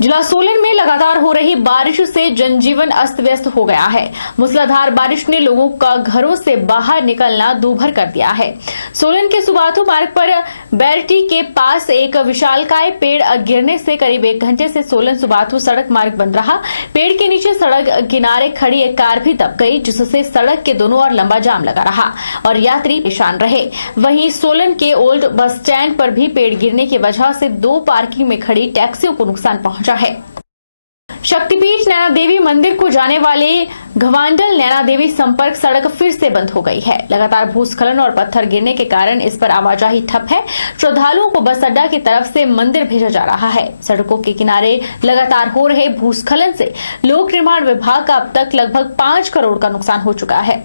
जिला सोलन में लगातार हो रही बारिश से जनजीवन अस्त व्यस्त हो गया है। मूसलाधार बारिश ने लोगों का घरों से बाहर निकलना दूभर कर दिया है। सोलन के सुबाथु मार्ग पर बैरटी के पास एक विशालकाय पेड़ गिरने से करीब 1 घंटे से सोलन सुबाथु सड़क मार्ग बंद रहा। पेड़ के नीचे सड़क किनारे खड़ी एक कार भी दब गई, जिससे सड़क के दोनों ओर लंबा जाम लगा रहा और यात्री परेशान रहे। वहीं सोलन के ओल्ड बस स्टैंड पर भी पेड़ गिरने की वजह से 2 पार्किंग में खड़ी टैक्सियों को नुकसान पहुंचा है। शक्तिपीठ नैना देवी मंदिर को जाने वाली घवांडल नैना देवी संपर्क सड़क फिर से बंद हो गई है। लगातार भूस्खलन और पत्थर गिरने के कारण इस पर आवाजाही ठप है। श्रद्धालुओं को बस अड्डा की तरफ से मंदिर भेजा जा रहा है। सड़कों के किनारे लगातार हो रहे भूस्खलन से लोक निर्माण विभाग का अब तक लगभग 5 करोड़ का नुकसान हो चुका है।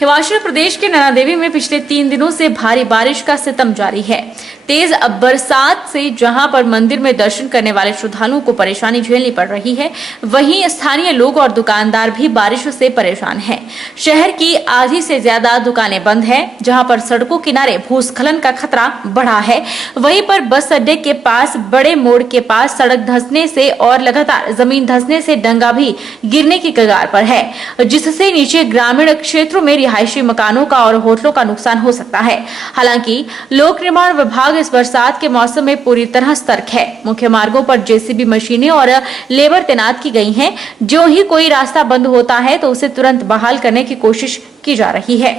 हिमाचल प्रदेश के नैना देवी में पिछले 3 दिनों से भारी बारिश का सितम जारी है। तेज बरसात से जहां पर मंदिर में दर्शन करने वाले श्रद्धालुओं को परेशानी झेलनी पड़ रही है, वहीं स्थानीय लोग और दुकानदार भी बारिश से परेशान हैं। शहर की आधी से ज्यादा दुकानें बंद हैं, जहां पर सड़कों किनारे भूस्खलन का खतरा बढ़ा है। वहीं पर बस अड्डे के पास बड़े मोड़ के पास सड़क धंसने से और लगातार जमीन धंसने से डंगा भी गिरने की कगार पर है, जिससे नीचे ग्रामीण क्षेत्रों में रिहायशी मकानों का और होटलों का नुकसान हो सकता है। हालांकि लोक निर्माण विभाग इस बरसात के मौसम में पूरी तरह सतर्क है। मुख्य मार्गों पर जेसीबी मशीनें और लेबर तैनात की गई हैं। जो ही कोई रास्ता बंद होता है तो उसे तुरंत बहाल करने की कोशिश की जा रही है।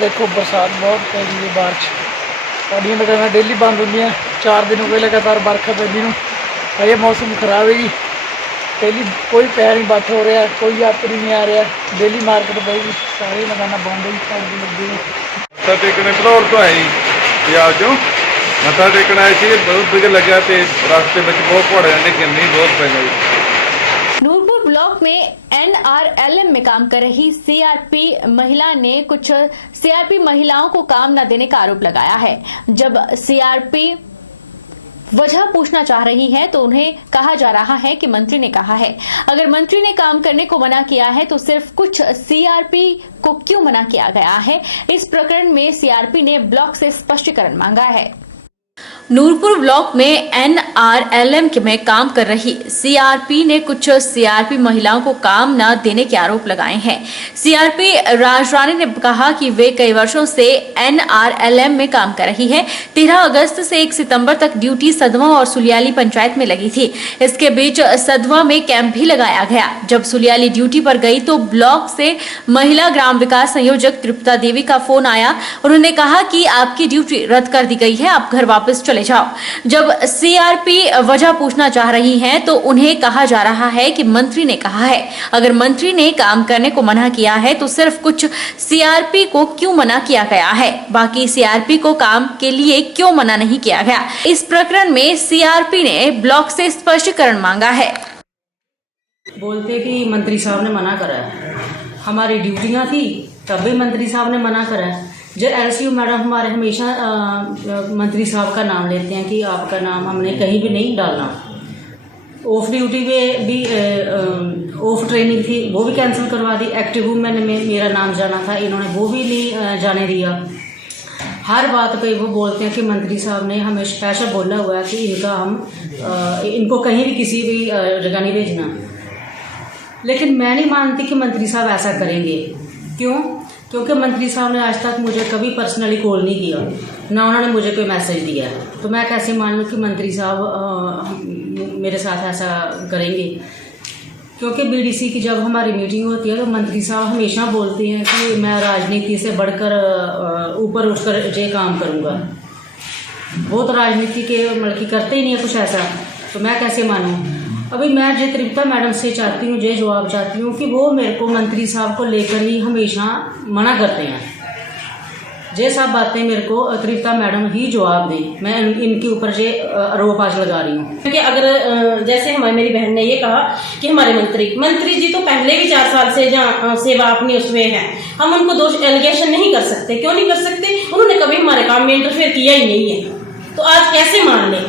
देखो बरसात बहुत पै रही है, बारिश साड़ियाँ दुकानें डेली बंद होंगी। 4 दिन हो गए लगातार बरखा पैदी नूं। ये मौसम खराब है जी। डेली कोई पैर नहीं बच हो रहा, कोई यात्री नहीं आ रहा। डेली मार्केट पएगी, सारी दुकानें बंद है। मत्था टेकने भदौड़ तो आए पंजाब चों मत्था टेकन आए थे, बहुत बिग लग्या ते रास्ते में बहुत पहाड़ियां ने गिरनी बहुत पै गई। नूरपुर ब्लॉक में NRLM में काम कर रही CRP महिला ने कुछ CRP महिलाओं को काम न देने का आरोप लगाया है। जब CRP वजह पूछना चाह रही है तो उन्हें कहा जा रहा है कि मंत्री ने कहा है। अगर मंत्री ने काम करने को मना किया है तो सिर्फ कुछ CRP को क्यों मना किया गया है? इस प्रकरण में CRP ने ब्लॉक से स्पष्टीकरण मांगा है। नूरपुर ब्लॉक में NRLM में काम कर रही CRP ने कुछ CRP महिलाओं को काम न देने के आरोप लगाए हैं। CRP राजरानी ने कहा कि वे कई वर्षों से NRLM में काम कर रही है। 13 अगस्त से 1 सितंबर तक ड्यूटी सदवा और सुलियाली पंचायत में लगी थी। इसके बीच सदवा में कैंप भी लगाया गया। जब सुलियाली ड्यूटी पर गई तो ब्लॉक से महिला ग्राम विकास संयोजक तृप्ता देवी का फोन आया। उन्होंने कहा कि आपकी ड्यूटी रद्द कर दी गई है, आप घर वापस चले जाओ। जब CRP वजह पूछना चाह रही हैं तो उन्हें कहा जा रहा है कि मंत्री ने कहा है। अगर मंत्री ने काम करने को मना किया है तो सिर्फ कुछ CRP को क्यों मना किया गया है, बाकी CRP को काम के लिए क्यों मना नहीं किया गया? इस प्रकरण में CRP ने ब्लॉक से स्पष्टीकरण मांगा है। बोलते कि मंत्री साहब ने मना करा है, हमारी ड्यूटियां थी तब भी मंत्री साहब ने मना करा है। जो LCU मैडम हमारे हमेशा मंत्री साहब का नाम लेते हैं कि आपका नाम हमने कहीं भी नहीं डालना। ऑफ ड्यूटी पे भी ऑफ ट्रेनिंग थी, वो भी कैंसिल करवा दी। एक्टिव वुमेन में मेरा नाम जाना था, इन्होंने वो भी नहीं जाने दिया। हर बात पे वो बोलते हैं कि मंत्री साहब ने हमें स्पेशल बोला हुआ है कि इनको कहीं भी किसी भी जगह नहीं भेजना। लेकिन मैं नहीं मानती कि मंत्री साहब ऐसा करेंगे। क्यों? क्योंकि मंत्री साहब ने आज तक मुझे कभी पर्सनली कॉल नहीं किया, ना उन्होंने मुझे कोई मैसेज दिया। तो मैं कैसे मान लूँ कि मंत्री साहब मेरे साथ ऐसा करेंगे? क्योंकि BDC की जब हमारी मीटिंग होती है तो मंत्री साहब हमेशा बोलते हैं कि मैं राजनीति से बढ़कर ऊपर उठकर ये काम करूँगा। वो तो राजनीति के मतलब कि करते ही नहीं है कुछ ऐसा, तो मैं कैसे मानूँ? अभी मैं जो तृप्ता मैडम से चाहती हूँ, ये जवाब चाहती हूँ कि वो मेरे को मंत्री साहब को लेकर ही हमेशा मना करते हैं। ये सब बातें मेरे को तृप्ता मैडम ही जवाब दें। मैं इनके ऊपर ये आरोप आज लगा रही हूँ। क्योंकि अगर जैसे हमारी मेरी बहन ने ये कहा कि हमारे मंत्री जी तो पहले भी 4 साल से जहाँ सेवा अपनी उसमें है, हम उनको दोष एलिगेशन नहीं कर सकते। क्यों नहीं कर सकते? उन्होंने कभी हमारे काम में इंटरफेयर किया ही नहीं है। तो आज कैसे मान लें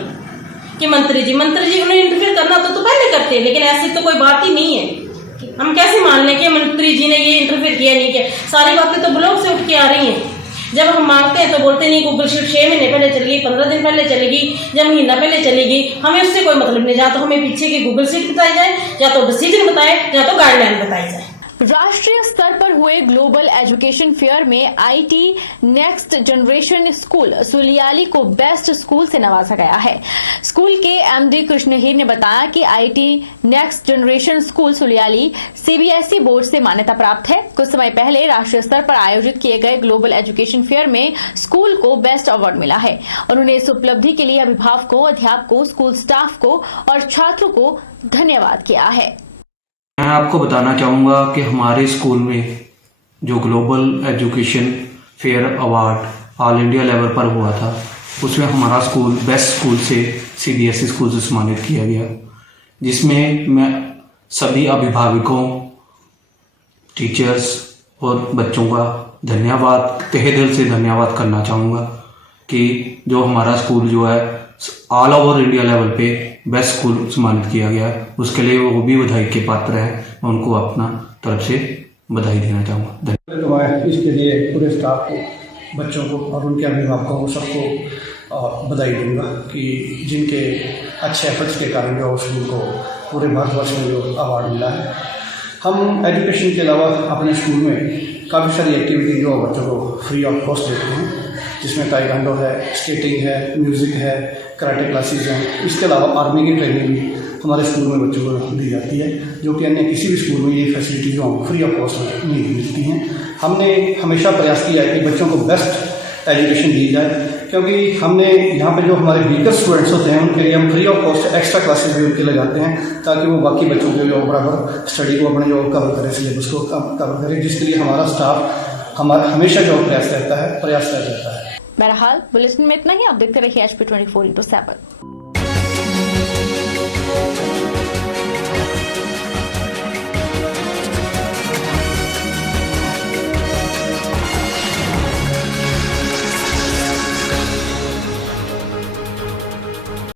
कि मंत्री जी उन्हें इंटरफेयर करना तो पहले करते, लेकिन ऐसी तो कोई बात ही नहीं है। हम कैसे मान लें कि मंत्री जी ने ये इंटरफेयर किया नहीं किया? सारी बातें तो ब्लॉक से उठ के आ रही हैं। जब हम मांगते हैं तो बोलते नहीं गूगल शीट 6 महीने पहले चलेगी, 15 दिन पहले चलेगी, या महीना पहले चलेगी। हमें उससे कोई मतलब नहीं, या तो हमें पीछे की गूगल शीट बताई जाए, या तो डिसीजन बताए, या तो गाइडलाइन बताई जाए। राष्ट्रीय स्तर पर हुए ग्लोबल एजुकेशन फेयर में आईटी नेक्स्ट जनरेशन स्कूल सुलियाली को बेस्ट स्कूल से नवाजा गया है। स्कूल के एमडी कृष्ण हीर ने बताया कि IT next generation school Suliyali CBSE board से मान्यता प्राप्त है। कुछ समय पहले राष्ट्रीय स्तर पर आयोजित किए गए ग्लोबल एजुकेशन फेयर में स्कूल को बेस्ट अवार्ड मिला है। उन्होंने इस उपलब्धि के लिए अभिभावकों, अध्यापकों, स्कूल स्टाफ को और छात्रों को धन्यवाद किया है। मैं आपको बताना चाहूँगा कि हमारे स्कूल में जो global education fair award all India level पर हुआ था, उसमें हमारा स्कूल बेस्ट स्कूल से सीबीएसई स्कूल से सम्मानित किया गया, जिसमें मैं सभी अभिभावकों, टीचर्स और बच्चों का धन्यवाद, तहे दिल से धन्यवाद करना चाहूँगा कि जो हमारा स्कूल जो है ऑल ओवर इंडिया लेवल पे बेस्ट स्कूल सम्मानित किया गया, उसके लिए वो भी बधाई के पात्र हैं। मैं उनको अपना तरफ से बधाई देना चाहूँगा। तो मैं इसके लिए पूरे स्टाफ को, बच्चों को और उनके अभिभावकों को सबको बधाई दूंगा कि जिनके अच्छे एफर्ट्स के कारण जो स्कूल को पूरे भारतवर्ष में जो अवार्ड मिला है। हम एजुकेशन के अलावा अपने स्कूल में काफ़ी सारी एक्टिविटी जो बच्चों को फ्री ऑफ कॉस्ट देते हैं, जिसमें ताइक्वांडो है, स्केटिंग है, म्यूज़िक है, कराटे क्लासेस हैं। इसके अलावा आर्मी की ट्रेनिंग भी हमारे स्कूल में बच्चों को दी जाती है, जो कि अन्य किसी भी स्कूल में ये फैसिलिटी जो फ्री ऑफ कॉस्ट नहीं मिलती हैं। हमने हमेशा प्रयास किया है कि बच्चों को बेस्ट एजुकेशन दी जाए, क्योंकि हमने यहाँ पे जो हमारे वीकर स्टूडेंट्स होते हैं उनके लिए हम free of cost extra classes भी उनके लगाते हैं, ताकि वो बाकी बच्चों के जो बराबर स्टडी को अपने जो कवर करे, सिलेबस को कवर करे, जिसके लिए हमारा स्टाफ हमेशा जो प्रयास रहता है। बहरहाल बुलेटिन में इतना ही। आप देखते रहिए HP 24/7।